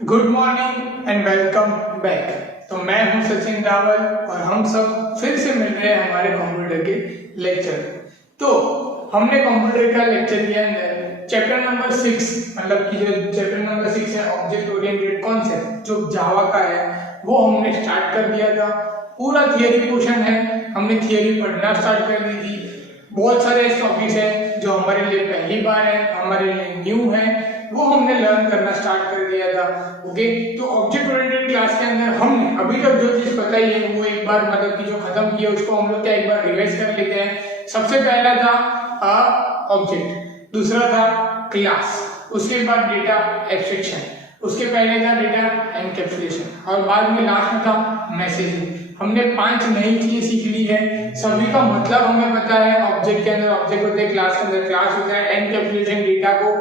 Good morning and welcome back. तो मैं हूं सचिन रावल और हम सब फिर से मिल रहे हैं हमारे कंप्यूटर के लेक्चर। तो हमने कंप्यूटर का लेक्चर लिया है चैप्टर नंबर 6, मतलब कि जो चैप्टर नंबर 6 है ऑब्जेक्ट ओरिएंटेड कॉन्सेप्ट जो जावा का है वो हमने स्टार्ट कर दिया था। पूरा थियरी पोर्शन है, हमने थियरी पढ़ना स्टार्ट कर दी थी। बहुत सारे टॉपिक्स हैं जो हमारे लिए पहली बार है, हमारे लिए न्यू है, वो हमने लर्न करना स्टार्ट कर दिया था। ओके, तो ऑब्जेक्ट ओरिएंटेड क्लास के अंदर हमने अभी तक जो चीज पता ही है वो एक बार मतलब कि जो खत्म किया उसको हम लोग क्या एक बार रिवाइज कर लेते हैं। सबसे पहला था ऑब्जेक्ट, दूसरा था क्लास, उसके बाद डेटा एब्स्ट्रैक्शन, उसके पहले था डेटा एनकैप्सुलेशन और बाद में लास्ट में था मैसेजिंग। हमने 5 नई चीजें सीख ली है, सभी का मतलब हमें पता है। ऑब्जेक्ट के अंदर ऑब्जेक्ट होते हैं, क्लास के अंदर क्लास होता है। एनकैप्सुलेशन डेटा को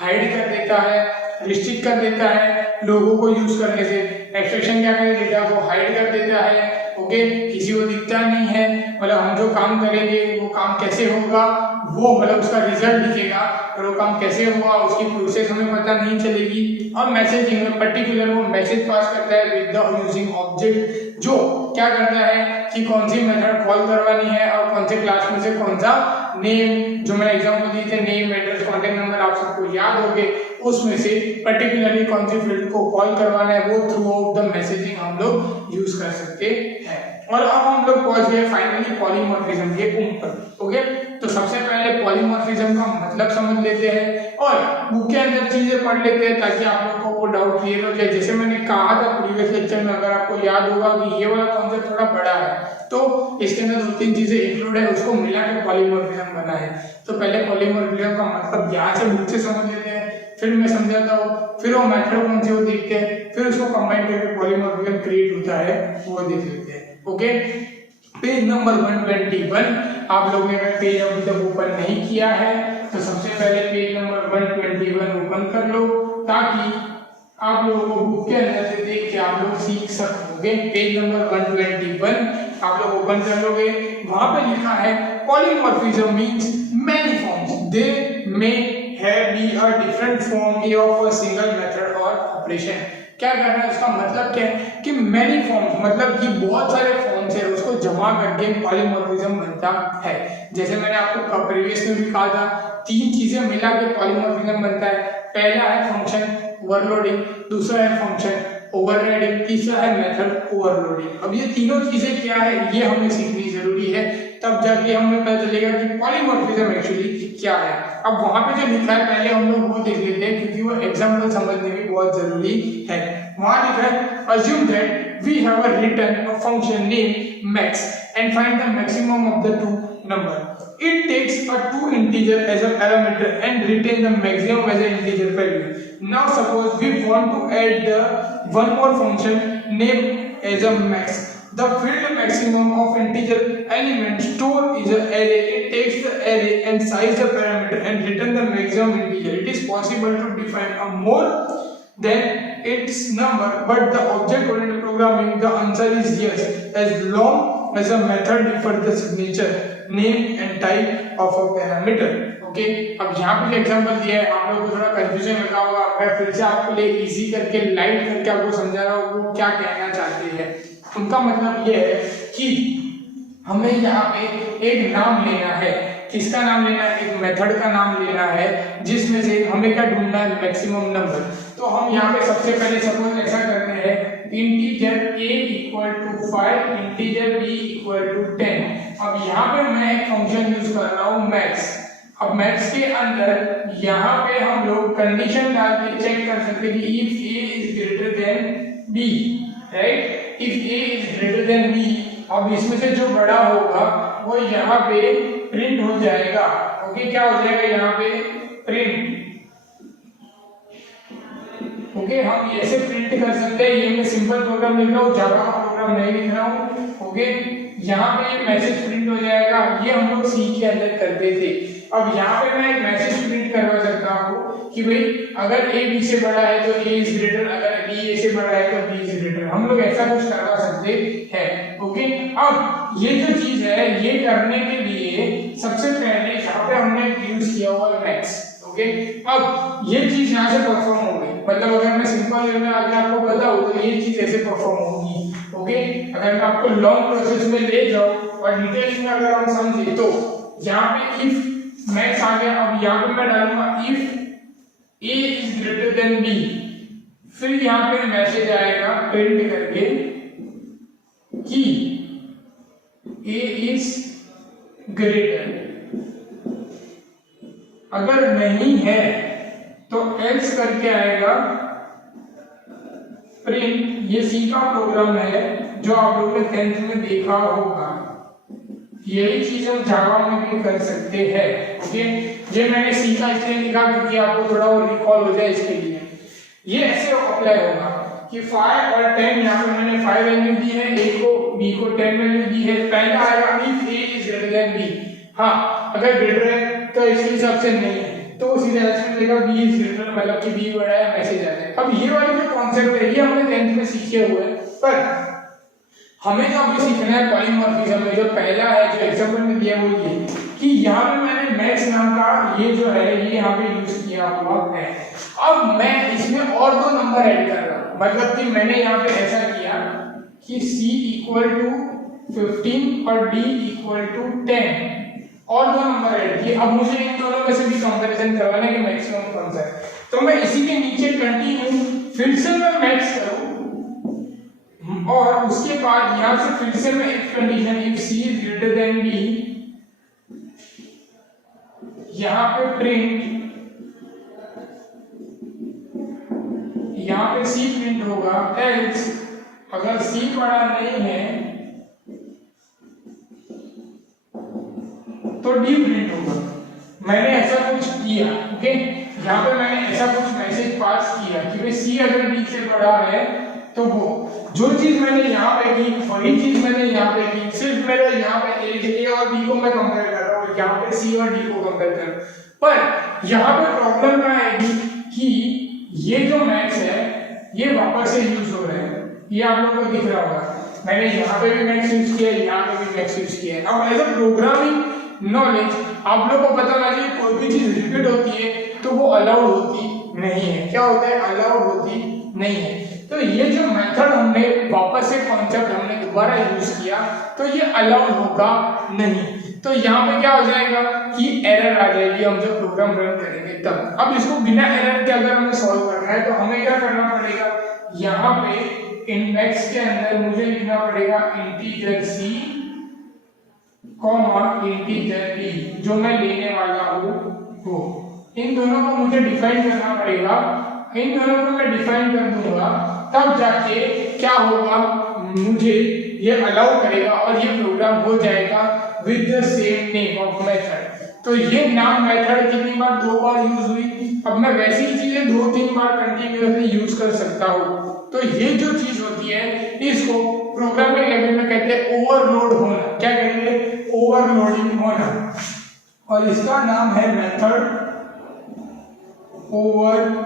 हाइड कर देता है, रिस्ट्रिक्ट कर देता है लोगों को यूज करने से। एब्स्ट्रैक्शन क्या करे, डेटा को हाइड कर देता है। ओके, किसी को दिखता नहीं है, मतलब हम जो काम करेंगे वो काम कैसे होगा, वो मतलब उसका रिजल्ट दिखेगा और वो काम कैसे होगा उसकी प्रोसेस हमें पता नहीं चलेगी। और मैसेजिंग में पर्टिकुलर वो मैसेज पास करता है विद द यूजिंग ऑब्जेक्ट, जो क्या करता है कि कौन सी मेथड कॉल करवानी है और कौन से क्लास में से कौन सा नेम, जो मैंने एग्जांपल दिए थे नेम, एड्रेस, कांटेक्ट नंबर आप सबको याद होंगे, उसमें से पर्टिकुलरली कौन सी फील्ड को कॉल करवाना है वो थ्रू आउट द मैसेजिंग हम लोग यूज कर सकते हैं। और अब हम लोग पहुंच गए फाइनली पॉलीमॉर्फिज्म के ऊपर। ओके, तो सबसे पहले पॉलीमॉर्फिज्म का मतलब समझ लेते हैं और बुक के अंदर चीजें पढ़ लेते हैं ताकि आप लोग को वो डाउट क्लियर हो जाए। जैसे मैंने कहा था प्रीवियस लेक्चर में, अगर आपको याद होगा कि ये वाला कॉन्सेप्ट थोड़ा बड़ा है तो इसके अंदर 2-3 चीजें इंक्लूड है, उसको मिला के पॉलीमॉर्फिज्म बना है। तो पहले पॉलीमॉर्फिज्म का मतलब यहाँ से बुक से समझ लेते हैं, फिर मैं समझाता हूँ, फिर वो मेथड कौन से वो देखते हैं, फिर उसको कंबाइन करके पॉलीमॉर्फिज्म क्रिएट होता है वो देख लेते हैं। ओके, पेज नंबर 121, आप लोगों ने अगर पेज अभी तक ओपन नहीं किया है तो सबसे पहले पेज नंबर 121 ओपन कर लो ताकि आप लोगों को बुक के अंदर से देख के आप लोग सीख सकोगे। पेज नंबर 121 आप लोग ओपन कर लोगे, वहां पे लिखा है polymorphism means many forms, they may have be a different form of a single method और ऑपरेशन। क्या कर रहा है, उसका मतलब क्या है कि मेनी फॉर्म्स मतलब कि बहुत सारे फॉर्म्स है, उसको जमा करके पॉलीमॉर्फिज्म बनता है। जैसे मैंने आपको प्रीवियस में भी कहा था, 3 चीजें मिला के पॉलीमॉर्फिज्म बनता है। पहला है फंक्शन ओवरलोडिंग, दूसरा है फंक्शन ओवरराइडिंग, तीसरा है मेथड ओवरलोडिंग। अब ये तीनों चीजें क्या है ये हमें सीखनी जरूरी है, तब जाके हमें पता चलेगा कि पॉलीमॉर्फिज्म एक्चुअली क्या है। अब वहां पे जो लिखा है पहले हम लोग वो देख लेते हैं क्योंकि वो एग्जांपल समझने में बहुत जरूरी है। वहां लिखा है assume that we have a written a function named max and find the maximum of the two number. It takes a 2 integer as a parameter and retain the maximum as an integer value. Now suppose we want to add the one more function named as a max. The field maximum of integer element stored is an array. It takes the array and size the parameter and return the maximum integer. It is possible to define a more than its number, but the object oriented programming the answer is yes, as long as a method differs the signature, name and type of a parameter. Okay, अब यहाँ पे जो example दिया है आप लोगों को थोड़ा कंफ्यूजन लगा होगा, मैं फिर से आपके लिए इजी करके लाइट करके आपको समझा रहा हूँ वो क्या कहना चाहते हैं। उनका मतलब ये है कि हमें यहाँ पे एक नाम लेना है। किसका नाम लेना है? एक मेथड का नाम लेना है जिसमें से हमें क्या ढूंढना है, मैक्सिमम नंबर। तो हम यहाँ पे सबसे पहले सपोज ऐसा करते हैं integer a equal to 5, integer b equal to 10। अब यहाँ पे मैं एक फंक्शन यूज कर रहा हूँ मैक्स। अब मैक्स के अंदर यहाँ पे हम लोग कंडीशन डाल के चेक कर सकते हैं कि if a is greater than b, right, if a is greater than b। अब इसमें से जो बड़ा होगा वो यहाँ पे प्रिंट हो जाएगा। ओके, क्या हो जाएगा यहाँ पे प्रिंट। ओके, हम ऐसे प्रिंट कर सकते हैं, ये मैं सिंपल प्रोग्राम लिख रहा हूँ, जावा का प्रोग्राम नहीं लिख रहा हूँ। ओके, यहाँ पे मैसेज प्रिंट हो जाएगा, ये हम लोग सी के अंदर करते थे। अब यहाँ पे मैं एक मैसेज प्रिंट करवा सकता हूँ कि भाई अगर a b से बड़ा है तो a इज ग्रेटर, अगर b a से बड़ा है तो b इज ग्रेटर। हम लोग ऐसा कुछ करवा सकते हैं। ओके, अब ये जो चीज है ये करने के लिए सबसे पहले यहाँ पे हमने यूज किया हुआ मैक्स। ओके, अब ये चीज यहाँ से परफॉर्म हो गई। मतलब अगर मैं सिंपल वे में आगे आपको बताऊं तो ये चीज ऐसे परफॉर्म होगी। ओके, अगर मैं आपको लॉन्ग प्रोसेस में ले जाऊं और डिटेल में अगर हम समझे तो यहाँ पे इफ मैक्स आ गया, अब यहाँ पे मैं डालूंगा if a is greater than b, फिर यहाँ पे मैसेज आएगा प्रिंट करके कि a इज ग्रेटर, अगर नहीं है तो एल्स करके आएगा प्रिंट। ये सी का प्रोग्राम है जो आप लोगों ने 10th में देखा होगा, यही चीज हम जावा में भी कर सकते हैं। ओके, ये मैंने सी का इसलिए लिखा क्योंकि आपको थोड़ा और रिकॉल हो जाए इसके लिए। ये ऐसे अप्लाई होगा कि 5 और 10, यहाँ पे मैंने 5 वैल्यू दी है, a को b को 10 वैल्यू दी है। पहला आएगा if a is greater than b, हाँ अगर ग्रेटर है तो इसके हिसाब से नहीं है तो सीधे एल्स में देगा b इज ग्रेटर, मतलब कि b बड़ा है, मैसेज आ जाए। अब ये वाली जो कॉन्सेप्ट है ये हमने 10th में सीखे हुए हैं, पर हमें जो अभी सीखना है पॉलीमॉर्फिज्म में जो पहला है जो एग्जांपल में दिया वो ये कि यहाँ पे मैंने मैक्स नाम का ये जो है ये यहाँ पे यूज किया हुआ है। अब मैं इसमें और दो नंबर ऐड कर रहा हूँ, मतलब कि मैंने यहाँ पे ऐसा किया कि c इक्वल टू 15 और d इक्वल टू 10 और दो नंबर ऐड किए। अब मुझे इन दोनों में से भी कंपैरिजन करवाना है कि मैक्सिमम कौन सा है, तो मैं इसी के नीचे कंटिन्यू फिर से मैं मैक्स करूँ और उसके बाद यहां से फिर से मैं एक condition if c is greater than b, यहां पे प्रिंट, यहां पे c प्रिंट होगा, एल्स अगर c बड़ा नहीं है तो d प्रिंट होगा। मैंने ऐसा कुछ किया। ओके, यहां पे मैंने ऐसा कुछ मैसेज पास किया कि भाई c अगर d से बड़ा है तो वो जो चीज मैंने यहाँ पे की वही चीज मैंने यहाँ पे की, सिर्फ मेरे यहाँ पे a और b को मैं कंपेयर कर रहा हूँ, यहाँ पे c और d को कंपेयर कर रहा हूँ। पर यहाँ पे प्रॉब्लम क्या आएगी कि ये जो मैक्स है ये वापस से यूज हो रहा है, ये आप लोगों को दिख रहा होगा। मैंने यहाँ पे भी मैक्स यूज किया है, यहाँ पे भी मैक्स यूज किया है। अब एज अ प्रोग्रामिंग नॉलेज आप लोगों को पता लगे कोई भी चीज रिपीट होती है तो वो अलाउड होती नहीं है। क्या होता है? अलाउड होती नहीं है। तो ये जो मेथड हमने वापस से कॉन्सेप्ट हमने दोबारा यूज किया तो ये अलाउड होगा नहीं। तो यहाँ पे क्या हो जाएगा कि एरर आ जाएगी हम जब प्रोग्राम रन करेंगे तब। अब इसको बिना एरर के अगर हमें सॉल्व करना है तो हमें क्या करना पड़ेगा, यहाँ पे इंडेक्स के अंदर मुझे लिखना पड़ेगा integer c comma integer d, जो मैं लेने वाला हूँ वो। इन दोनों को मुझे डिफाइन करना पड़ेगा, इन दोनों को मैं डिफाइन कर दूंगा तब जाके क्या होगा, मुझे ये अलाउ करेगा और ये प्रोग्राम हो जाएगा with the same name of method. तो ये नाम मेथड कितनी बार? 2 बार यूज हुई। अब मैं वैसी ही चीजें 2-3 बार कंटिन्यूअसली यूज कर सकता हूँ। तो ये जो चीज होती है इसको प्रोग्रामिंग लैंग्वेज में कहते हैं ओवरलोड होना। क्या कहते हैं? ओवरलोडिंग होना। और इसका नाम है मेथड ओवरलोडिंग।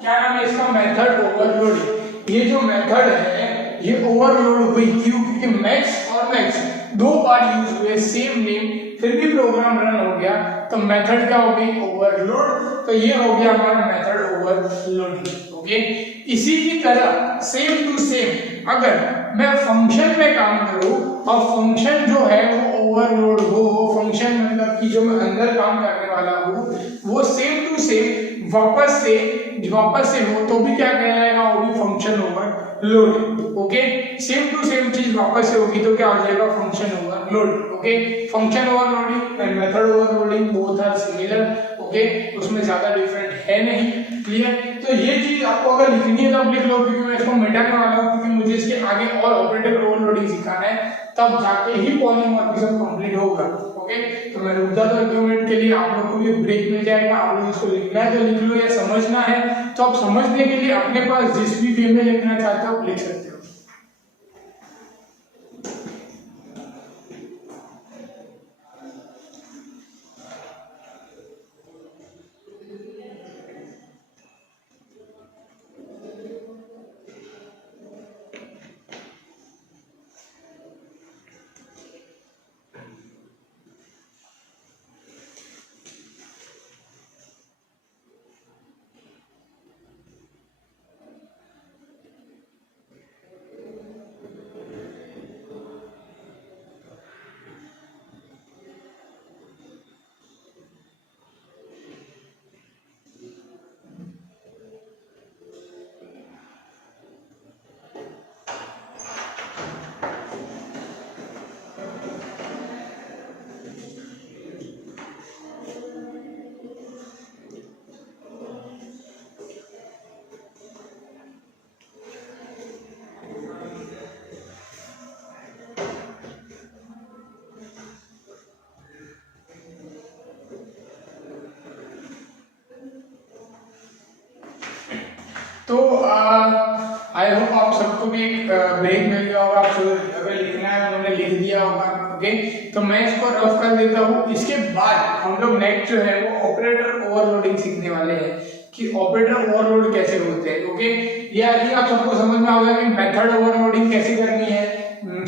क्या नाम है इसका? Method overloading. ये जो मेथड है ये ओवरलोड हुई क्यों? क्योंकि मैक्स और मैक्स 2 बार यूज हुए सेम नेम, फिर भी प्रोग्राम रन हो गया तो मेथड क्या हो गई? ओवरलोड। तो ये हो गया हमारा मेथड ओवरलोडिंग। ओके, इसी की तरह सेम टू सेम अगर मैं फंक्शन में काम करूं और फंक्शन जो है वो ओवरलोड हो, फंक्शन मतलब कि जो मैं अंदर काम करने वाला हूं वो सेम टू सेम वापस से हो तो भी क्या कहलाएगा? वो भी function overload. Okay, same to same चीज वापस से होगी तो क्या हो जाएगा? Function overload. Okay, function overloading and method overloading both are similar. Okay, उसमें ज्यादा डिफरेंट है नहीं। क्लियर? तो ये चीज आपको अगर लिखनी है तो आप लिख लो, क्योंकि मैं इसको मिटाने वाला हूं, क्योंकि मुझे इसके आगे और ऑपरेटर ओवरलोडिंग सिखाना है, तब जाके ही पॉलीमॉर्फिज्म कंप्लीट होगा। ओके, तो मैं रुक जाता हूं 2 मिनट के लिए, आप लोग को भी ब्रेक मिल जाएगा। आप लोग इसको लिखना है तो लिख लो, या समझना है तो आप समझने के लिए अपने पास जिस भी वे में लिखना चाहते हो आप लिख सकते हो। तो आई होप आप सबको भी एक ब्रेक मिल गया होगा, आप अगर लिखना है उन्होंने लिख दिया होगा। ओके, तो मैं इसको रफ कर देता हूँ। इसके बाद हम लोग नेक्स्ट जो है वो ऑपरेटर ओवरलोडिंग सीखने वाले हैं कि ऑपरेटर ओवरलोड कैसे होते हैं। ओके, ये आज आप सबको समझ में आ गया कि मेथड ओवरलोडिंग कैसे करनी है।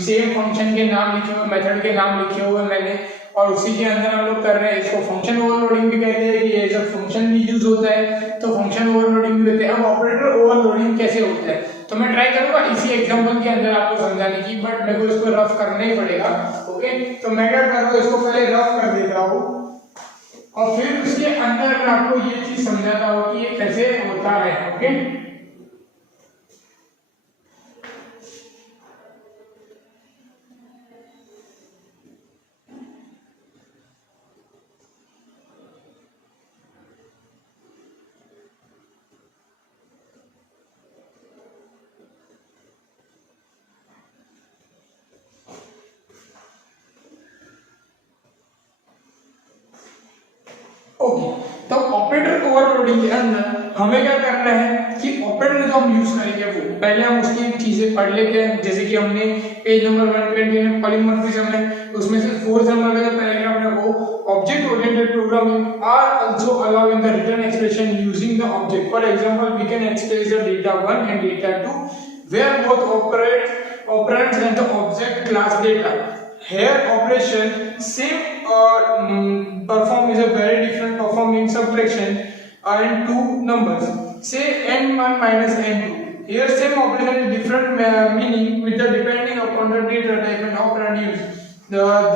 सेम फंक्शन के नाम लिखे हुए, मेथड के नाम लिखे हुए मैंने, और उसी के अंदर हम लोग कर रहे हैं। इसको फंक्शन ओवरलोडिंग भी कहते हैं कि ये जब फंक्शन भी यूज होता है तो फंक्शन ओवरलोडिंग भी होते हैं। अब ऑपरेटर ओवरलोडिंग कैसे होता है तो मैं ट्राई करूंगा इसी एग्जांपल के अंदर आपको समझाने की, बट मेरे को इसको रफ करना ही पड़ेगा। ओके, तो मैं क्या कर रहा हूँ, इसको पहले रफ कर देता हूँ और फिर उसके अंदर मैं आपको ये चीज समझाता हूँ कि ये कैसे होता है। ओके, ओके, तो ऑपरेटर ओवरलोडिंग के अंदर हमें क्या करना है कि ऑपरेटर जो हम यूज करेंगे वो पहले हम उसकी चीजें पढ़ लेते हैं। जैसे कि हमने पेज नंबर 120 में पॉलीमॉर्फिज्म है, उसमें से फोर्थ नंबर का जो पैराग्राफ है वो object oriented programming are also allowing the return expression using the object. For example we can express the data 1 and data 2 where both operands and the object class data. Here operation same perform is a very different perform in subtraction and two numbers, say n1 minus n2. Here same operation is different meaning with the depending upon the data type and operand used.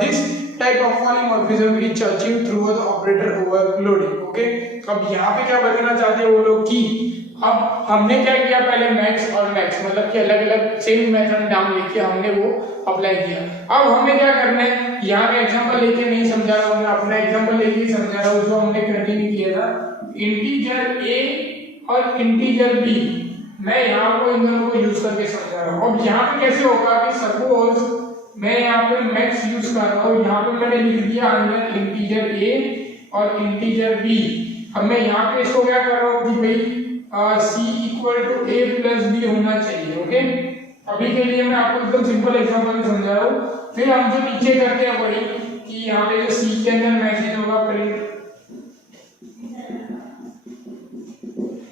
This type of polymorphism is achieved through the operator overloading. Okay, अब यहाँ पे क्या बताना चाहते हैं वो लोग कि अब हमने क्या किया, पहले मैक्स और मैक्स मतलब कि अलग अलग सेम मेथड नाम लेके हमने वो अप्लाई किया। अब हमें क्या करना है, यहाँ पे एग्जांपल लेके नहीं समझा रहा हूँ, मैं अपना एग्जांपल लेके ही समझा रहा हूँ जो हमने कंटिन्यू किया था। इंटीजर a और इंटीजर b, मैं यहाँ को इन दोनों को यूज करके समझा रहा हूँ। अब यहाँ पे कैसे होगा कि सपोज मैं यहाँ पे मैक्स यूज कर रहा हूँ, यहाँ पे मैंने लिख दिया अंदर इंटीजर a और इंटीजर b। अब मैं यहाँ पे इसको क्या कर रहा हूँ कि भाई c equal to a plus b होना चाहिए। ओके, अभी के लिए मैं आपको एकदम सिंपल एग्जांपल में समझा रहा हूँ। फिर हम जो नीचे करते हैं वही कि यहाँ पे जो c के अंदर मैसेज होगा प्रिंट,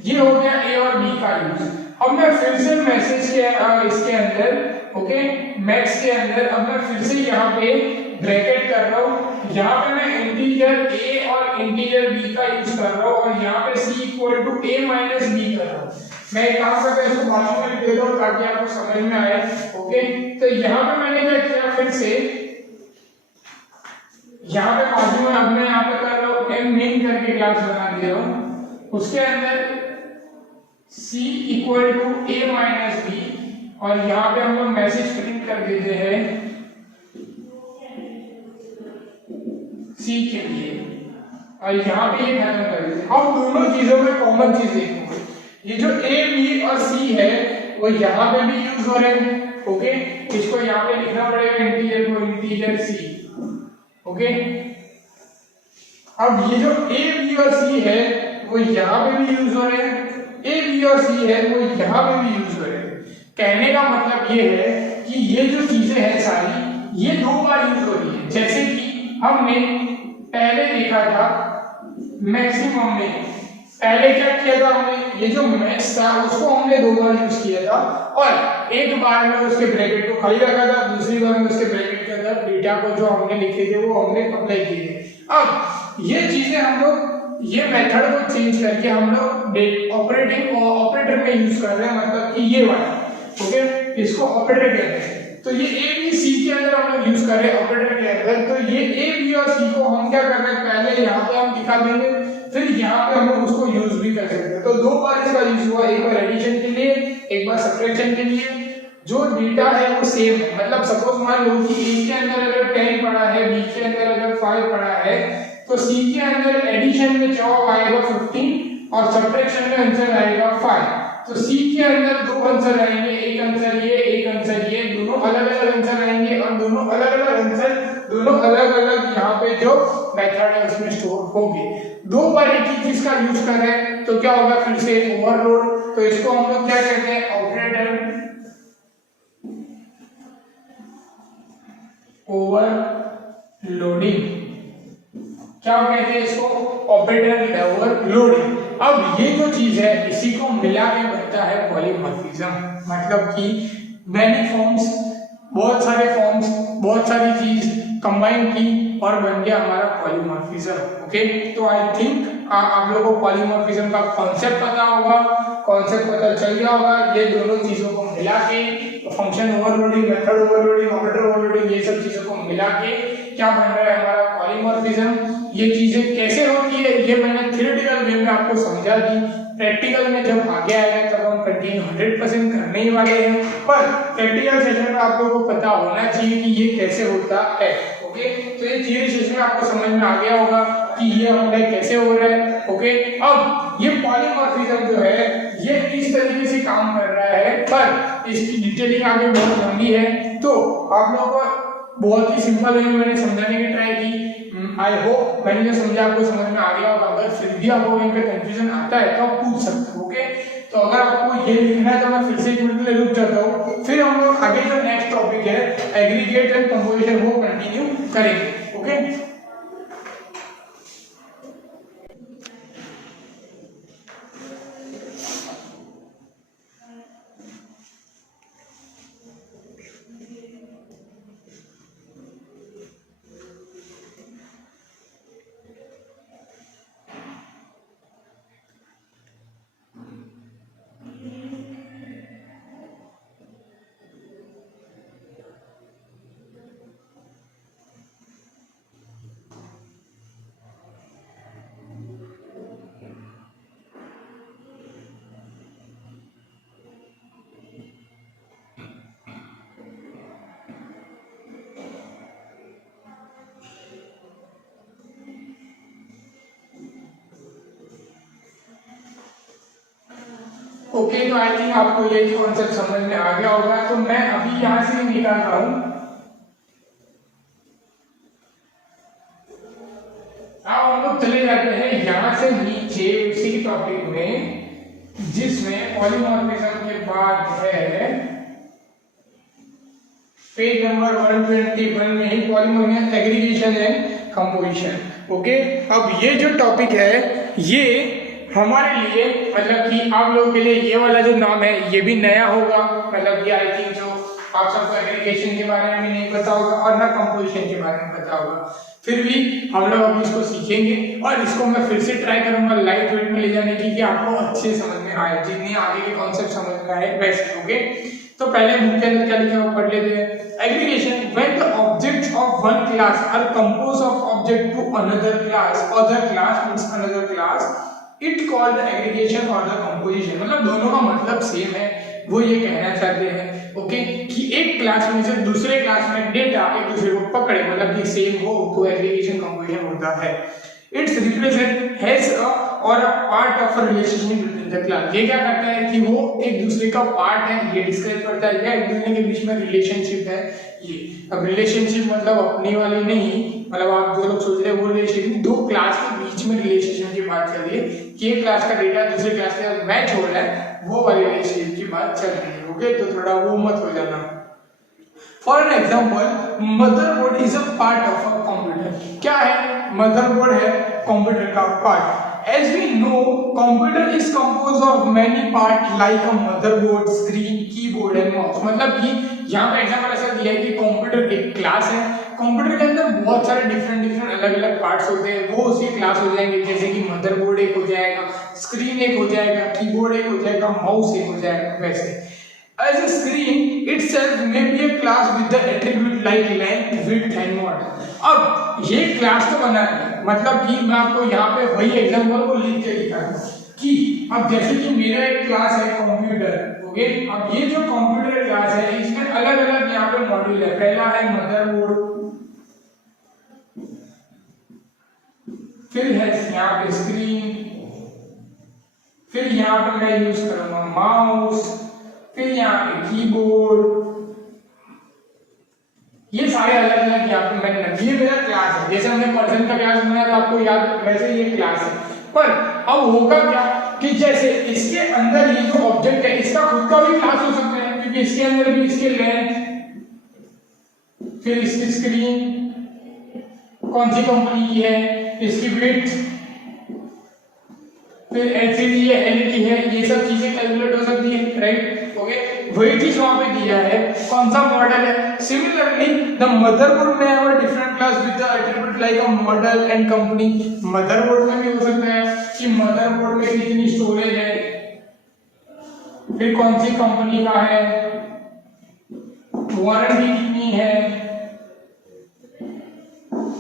ये हो गया a और b का यूज। अब मैं फिर से मैसेज के इसके अंदर ओके मैक्स के अंदर अब मैं फिर से यहाँ पे ब्रैकेट कर रहा हूँ। यहाँ पे मैं इंटीजर a और इंटीजर b का यूज कर रहा हूँ और यहाँ पे c equal to a minus b कर रहा हूँ। मैं एक काम करता हूँ, इसको बाजू में दे दो ताकि आपको समझ में आए। ओके, तो यहाँ पे मैंने क्या किया, फिर से यहाँ पे बाजू में अब मैं यहाँ पे कर रहा हूँ m मेन करके क्लास बना दे रहा हूँ, उसके अंदर c equal to a minus b और यहाँ पे हम लोग मैसेज प्रिंट कर देते हैं c के लिए और यहाँ पे ये खत्म कर देते हैं। अब दोनों चीजों में कॉमन चीज देखो, ये जो a b और c है वो यहाँ पे भी यूज हो रहे हैं। ओके, इसको यहाँ पे लिखना पड़ेगा इंटीजर को इंटीजर c। ओके, अब ये जो a b और c है वो यहाँ पे भी यूज हो रहे हैं, a b और c है वो यहाँ पे भी यूज हो रहे हैं। कहने का मतलब ये है कि ये जो चीजें हैं सारी ये दो बार यूज हो रही है। जैसे कि हमने पहले देखा था मैक्सिमम में, पहले क्या किया था हमने, ये जो मैक्स था उसको हमने दो बार यूज किया था और एक बार में उसके ब्रैकेट को खाली रखा था, दूसरी बार में उसके ब्रैकेट के अंदर डेटा को जो हमने लिखे थे वो हमने अप्लाई किए थे। अब ये चीजें हम लोग ये मेथड को चेंज करके हम लोग ऑपरेटर में यूज कर रहे हैं, मतलब कि ये वाला। ओके, इसको ऑपरेटर कहते हैं। तो ये a b c के अंदर हम लोग यूज कर रहे हैं ऑपरेटर के अंदर। तो ये a b और c को हम क्या कर रहे हैं, पहले यहाँ पे हम दिखा देंगे, फिर यहाँ पे हम लोग उसको यूज भी कर सकते हैं। तो दो बार इसका यूज हुआ, एक बार एडिशन के लिए, एक बार सब्ट्रैक्शन के लिए। जो डेटा है वो सेम है, मतलब सपोज मान लो कि a के अंदर अगर 10 पड़ा है, b के अंदर अगर 5 पड़ा है, तो c के अंदर एडिशन में जवाब आएगा 15 और सब्ट्रैक्शन में आंसर आएगा 5। तो c के अंदर दो आंसर आएंगे, एक आंसर ये, एक आंसर ये, दोनों अलग-अलग आंसर आएंगे और दोनों अलग-अलग आंसर दोनों अलग-अलग यहाँ पे जो मेथड है उसमें स्टोर होंगे। दो बार एक ही चीज का यूज कर रहे हैं तो क्या होगा, फिर से ओवरलोड। तो इसको हम लोग क्या कहते हैं, ऑपरेटर ओवरलोडिंग। क्या कहते हैं इसको, ऑपरेटर ओवरलोडिंग। अब ये जो चीज है इसी को मिला के बनता है पॉलीमॉर्फिज्म, मतलब कि मैनी फॉर्म्स, बहुत सारे फॉर्म्स, बहुत सारी चीज कंबाइन की और बन गया हमारा पॉलीमॉर्फिज्म। ओके, तो आई थिंक आप लोगों को पॉलीमॉर्फिज्म का कॉन्सेप्ट पता होगा, कॉन्सेप्ट पता चल गया होगा। ये दोनों चीजों को मिला के, function overloading, method overloading, operator overloading, ये सब चीजों को मिला के क्या बन रहा है हमारा पॉलीमॉर्फिज्म। ये चीजें कैसे होती है ये मैंने थ्योरेटिकल वे में आपको समझा दी, प्रैक्टिकल में जब आगे आएगा तब हम कंटिन्यू 100% करने ही वाले हैं, पर प्रैक्टिकल सेशन में आप लोगों को पता होना चाहिए कि ये कैसे होता है। ओके, तो ये थियरी सेशन में आपको समझ में आ गया होगा कि ये अप्लाई कैसे हो रहा है। ओके, अब ये पॉलीमॉर्फिज्म जो है ये इस तरीके से काम कर रहा है, पर इसकी डिटेलिंग आगे बहुत लंबी है, तो आप लोगों को बहुत ही सिंपल वे में मैंने समझाने की ट्राई की। आई होप मैंने जो समझा आपको समझ में आ गया होगा। अगर फिर भी आपको कहीं पे कंफ्यूजन आता है तो आप पूछ सकते हो। ओके, तो अगर आपको ये लिखना है तो मैं फिर से 1 मिनट के लिए रुक जाता हूँ, फिर हम लोग आगे जो नेक्स्ट टॉपिक है एग्रीगेट एंड कंपोजिशन वो कंटिन्यू करेंगे। ओके, ओके, तो आई थिंक आपको ये कॉन्सेप्ट समझ में आ गया होगा। तो मैं अभी यहाँ से निकाल रहा हूँ, अब हम लोग चले जाते हैं यहाँ से नीचे उसी टॉपिक में जिसमें पॉलीमॉर्फिज्म के बाद है पेज नंबर 121 में ही polymorphism aggregation and composition. Okay, अब ये जो टॉपिक है ये हमारे लिए, मतलब कि आप लोगों के लिए ये वाला जो नाम है ये भी नया होगा, मतलब कि आई थिंक जो आप सबको एग्रीगेशन के बारे में भी नहीं पता होगा और ना कंपोजिशन के बारे में पता होगा, फिर भी हम लोग अभी इसको सीखेंगे और इसको मैं फिर से ट्राई करूंगा लाइट वेट में ले जाने की कि आपको अच्छे समझ में आए, जितनी आगे के कॉन्सेप्ट समझ में आए वैसे। ओके, तो पहले बुक के अंदर क्या लिखा है वो पढ़ लेते हैं। Aggregation when the objects of one class are composed of object to another class means another class, it called aggregation और द कंपोजिशन। मतलब दोनों का मतलब सेम है, वो ये कहना चाहते हैं ओके कि एक क्लास में से दूसरे क्लास में डेटा एक दूसरे को पकड़े, मतलब कि सेम हो, तो एग्रीगेशन कंपोजिशन होता है। इट्स रिप्रेजेंट हैज अ और a part of a relationship between the class. ये क्या करता है कि वो एक दूसरे का पार्ट है, ये डिस्क्राइब करता है, या एक दूसरे के बीच में रिलेशनशिप है ये। अब रिलेशनशिप मतलब अपनी वाली नहीं, मतलब आप जो लोग सोच रहे हैं वो रिलेशनशिप दो क्लास के बीच में रिलेशनशिप की बात चल रही है कि एक क्लास का डेटा दूसरे क्लास के साथ मैच हो रहा है, वो वाली रिलेशनशिप की बात चल रही है। ओके, तो थोड़ा वो मत हो जाना। For an example, motherboard is a part of a computer. क्या है? मदरबोर्ड है कंप्यूटर का part. As we know, computer is composed of many parts like a motherboard, screen, keyboard and mouse। मतलब कि यहाँ पे एग्जाम्पल ऐसा दिया है कि कंप्यूटर एक क्लास है, कंप्यूटर के अंदर बहुत सारे डिफरेंट अलग अलग पार्ट्स होते हैं, वो उसकी क्लास हो जाएंगे, जैसे कि मदरबोर्ड एक हो जाएगा, स्क्रीन एक हो जाएगा, कीबोर्ड एक हो जाएगा, माउस एक हो जाएगा। वैसे as a screen itself may be a class with the attribute like length, width and model। अब ये क्लास तो बना है, मतलब कि मैं आपको यहाँ पे वही एग्जांपल को लिख के दिखा दूं कि अब जैसे कि मेरा एक क्लास है कंप्यूटर। ओके, अब ये जो कंप्यूटर क्लास है इसमें अलग अलग यहाँ पे मॉड्यूल है। पहला है मदरबोर्ड, फिर है यहाँ पे स्क्रीन, फिर यहाँ पे मैं यूज करूंगा माउस, फिर यहाँ पे कीबोर्ड। ये सारे अलग अलग यहाँ पे मैंने, ये मेरा क्लास है। जैसे हमने पर्सन का क्लास बनाया तो आपको याद, वैसे ये क्लास है। पर अब होगा क्या कि जैसे इसके अंदर ये जो ऑब्जेक्ट है इसका खुद का भी क्लास हो सकता है, क्योंकि इसके अंदर भी इसके लेंथ, फिर इसकी स्क्रीन कौन सी कंपनी की है, इसकी विड्थ, फिर एलसीडी है, एलईडी है, ये सब चीजें कैलकुलेट हो सकती है, राइट। ओके, वही चीज वहां पे दिया है, कौन सा मॉडल है। सिमिलरली द मदरबोर्ड में have a different class with the attribute like a model and company. Motherboard में भी हो सकता है कि मदरबोर्ड में कितनी स्टोरेज है, फिर कौन सी कंपनी का है, वारंटी कितनी है,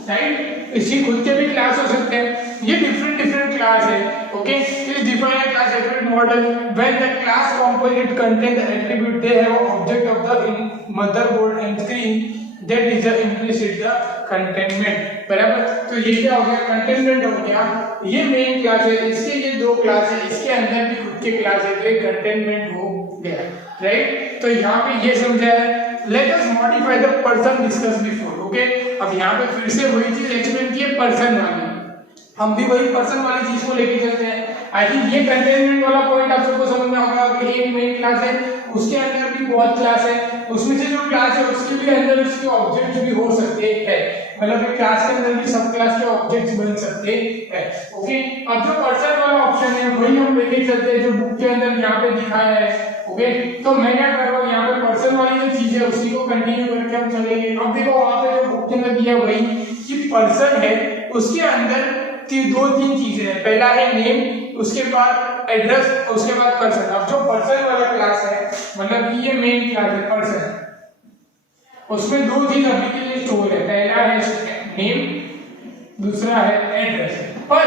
राइट। इसकी खुद के भी क्लास हो सकते हैं, ये डिफरेंट क्लास है। ओके, इस define class attribute model when the class component contain the attribute they have object of the motherboard and screen that is the implicit the containment, बराबर। तो ये क्या हो गया, कंटेनमेंट हो गया, ये मेन क्लास है, इसके ये दो क्लास है, इसके अंदर भी खुद के क्लास है, तो ये कंटेनमेंट हो गया, राइट। तो यहाँ पे ये समझा है। Let us modify the person discuss before. Okay, अब यहाँ पे फिर से वही चीज एक्सप्लेन की है, पर्सन वाली, हम भी वही पर्सन वाली चीज को लेके चलते हैं। आई थिंक ये कंटेनमेंट वाला पॉइंट आप सबको समझ में होगा कि एक मेन क्लास है, उसके अंदर भी बहुत क्लास है, उसमें से जो क्लास है उसके भी अंदर उसके ऑब्जेक्ट्स भी हो सकते हैं, मतलब एक क्लास के अंदर भी सब क्लास के ऑब्जेक्ट्स बन सकते हैं। ओके, अब जो पर्सन वाला ऑप्शन है वही हम लेके चलते हैं जो बुक के अंदर यहाँ पे दिखाया है। ओके, तो मैं क्या कर रहा हूँ, यहाँ पे पर्सन वाली जो चीज है उसी को कंटिन्यू करके हम चलेंगे। अब देखो वहां पे जो बुक के अंदर दिया वही कि पर्सन है, उसके अंदर दो तीन चीजें हैं, पहला है नेम, उसके बाद एड्रेस, उसके बाद पर्सन। अब जो पर्सन वाला क्लास है, मतलब कि ये मेन क्लास है पर्सन, उसमें दो चीज अभी के लिए स्टोर है, पहला है नेम, दूसरा है एड्रेस। पर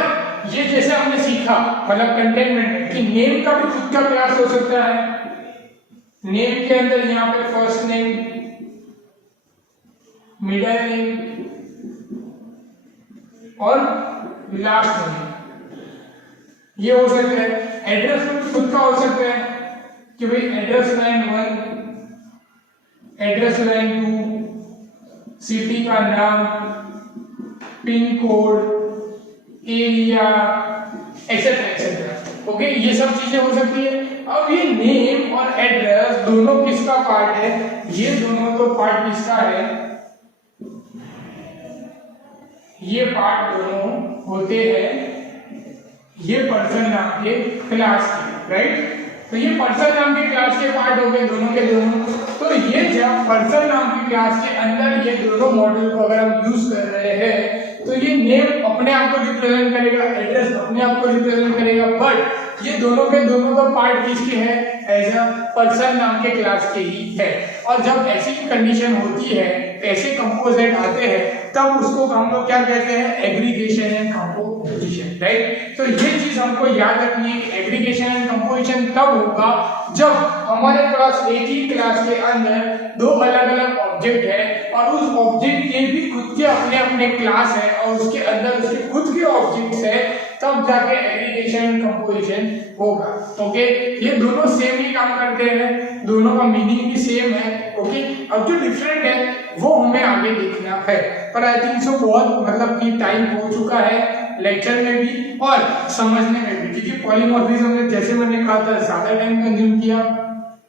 ये जैसे हमने सीखा मतलब कंटेनमेंट कि नेम का भी खुद का क्लास हो सकता है। नेम के अंदर यहाँ पे फर्स्ट नेम, मिडिल नेम और लास्ट नेम, ये हो सकता है। एड्रेस में खुद का हो सकता है कि भाई address line 1, address line 2, city का नाम, pin code, area, etcetera etcetera. Okay, ये सब चीजें हो सकती है। अब ये नेम और एड्रेस दोनों किसका पार्ट है, ये दोनों तो पार्ट किसका है, ये पार्ट दोनों होते हैं ये पर्सन नाम के क्लास के, राइट। तो ये पर्सन नाम के क्लास के पार्ट हो गए दोनों के दोनों। तो ये जब पर्सन नाम की क्लास के अंदर ये दोनों मॉडल को अगर हम यूज कर रहे हैं तो ये नेम अपने आप को रिप्रेजेंट करेगा, एड्रेस अपने आप को रिप्रेजेंट करेगा, बट ये दोनों के दोनों का पार्ट किसके है, एज अ पर्सन नाम के क्लास के ही है। और जब ऐसी कंडीशन होती है, ऐसे कंपोजिट आते हैं, तब उसको हम लोग क्या कहते हैं, एग्रीगेशन एंड कंपोजिशन, राइट। तो ये चीज हमको याद रखनी है कि एग्रीगेशन एंड कंपोजिशन तब होगा जब हमारे पास एक ही क्लास के अंदर दो अलग अलग ऑब्जेक्ट है और उस ऑब्जेक्ट के भी खुद के अपने अपने क्लास है और उसके अंदर उसके खुद के ऑब्जेक्ट्स है, तब जाके एग्रीगेशन एंड कंपोजिशन होगा। ओके, ये दोनों सेम ही काम करते हैं, दोनों का मीनिंग भी सेम है। ओके, अब जो डिफरेंट है वो हमें आगे देखना है, पर आई थिंक सो बहुत मतलब कि टाइम हो चुका है लेक्चर में भी और समझने में भी, क्योंकि पॉलीमॉर्फिज्म में जैसे मैंने कहा था ज्यादा टाइम कंज्यूम किया।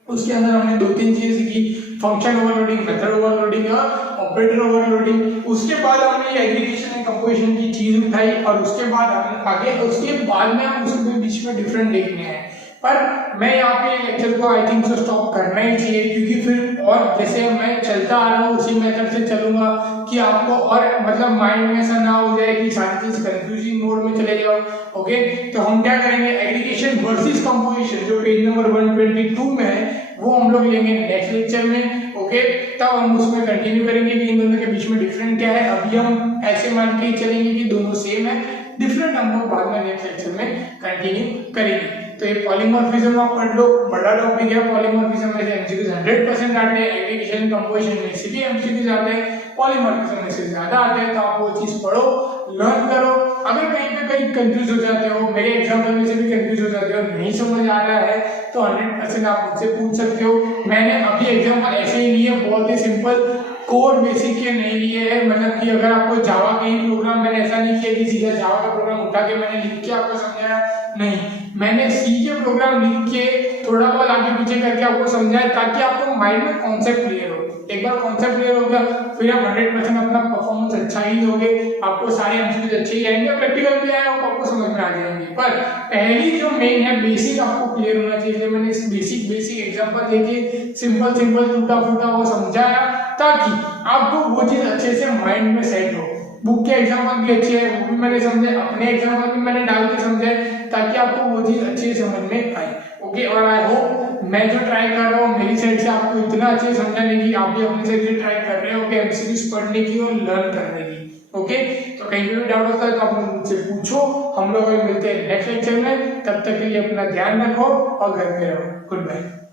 उसके अंदर हमने दो तीन चीजें सीखी, फंक्शन ओवरलोडिंग, मेथड ओवरलोडिंग और ऑपरेटर ओवरलोडिंग। उसके बाद हमने एग्रीगेशन एंड कंपोजिशन की चीज उठाई और उसके बाद हम आगे उसके बाद में हम उसके बीच में डिफरेंट देखने हैं। पर मैं यहाँ पे लेक्चर को आई थिंक सो स्टॉप करना ही चाहिए, क्योंकि फिर और जैसे मैं चलता आ रहा हूँ उसी मेथड से चलूंगा कि आपको और मतलब माइंड में ऐसा ना हो जाए कि सारी चीज कंफ्यूजिंग मोड में चले जाओ। ओके, तो हम क्या करेंगे, एग्रीगेशन वर्सेस कंपोजिशन जो पेज नंबर 122 में है वो हम लोग लेंगे नेक्स्ट लेक्चर में। ओके, तब हम उसमें कंटिन्यू करेंगे कि इन दोनों के बीच में डिफरेंट क्या है। अभी हम ऐसे मान के चलेंगे कि दोनों सेम है, डिफरेंट हम लोग बाद में नेक्स्ट लेक्चर में कंटिन्यू करेंगे। तो ये पॉलीमॉर्फिज्म आप पढ़ लो, बड़ा टॉपिक है पॉलीमॉर्फिज्म में से एमसीक्यूज 100% आते हैं, एग्रीगेशन कंपोजिशन में से भी एमसीक्यूज आते हैं, पॉलीमॉर्फिज्म में से ज्यादा आते हैं। तो आप वो चीज पढ़ो, लर्न करो। अगर कहीं पे कहीं कंफ्यूज हो जाते हो, मेरे एग्जाम्पल में से भी कंफ्यूज हो जाते हो, नहीं समझ आ रहा है तो 100% आप मुझसे पूछ सकते हो। मैंने अभी एग्जाम्पल ऐसे ही लिए, बहुत ही सिंपल कोर बेसिक के नहीं लिए है, मतलब कि अगर आपको जावा के ही प्रोग्राम, मैंने ऐसा नहीं किया कि सीधा जावा का प्रोग्राम उठा के मैंने लिख के आपको समझाया, नहीं, मैंने सी के प्रोग्राम लिख के थोड़ा बहुत आगे पीछे करके आपको समझाया ताकि आपको माइंड में कॉन्सेप्ट क्लियर हो। एक बार कॉन्सेप्ट क्लियर हो गया फिर आप 100% अपना परफॉर्मेंस अच्छा ही दोगे, आपको सारे एमसीक्यूज अच्छे ही आएंगे, प्रैक्टिकल भी आया आपको समझ में आ जाएंगे। पर पहली जो मेन है बेसिक आपको क्लियर होना चाहिए। मैंने इस बेसिक एग्जांपल देके सिंपल टूटा फूटा वो समझाया ताकि आपको वो चीज अच्छे से माइंड में सेट हो। बुक के एग्जांपल भी अच्छे हैं, वो भी मैंने समझे, अपने एग्जांपल भी मैंने डाल के समझाए ताकि आपको वो चीज अच्छे से समझ में आए। ओके, और आई होप मैं जो ट्राई कर रहा हूँ मेरी साइड से आपको इतना अच्छे समझाने की, आप भी अपनी साइड से ट्राई कर रहे हो कि एमसीक्यूज पढ़ने की और लर्न करने की। ओके, तो कहीं भी डाउट होता है तो आप मुझसे पूछो। हम लोग मिलते हैं नेक्स्ट लेक्चर में, तब तक के लिए अपना ध्यान रखो और घर पे रहो। Good bye.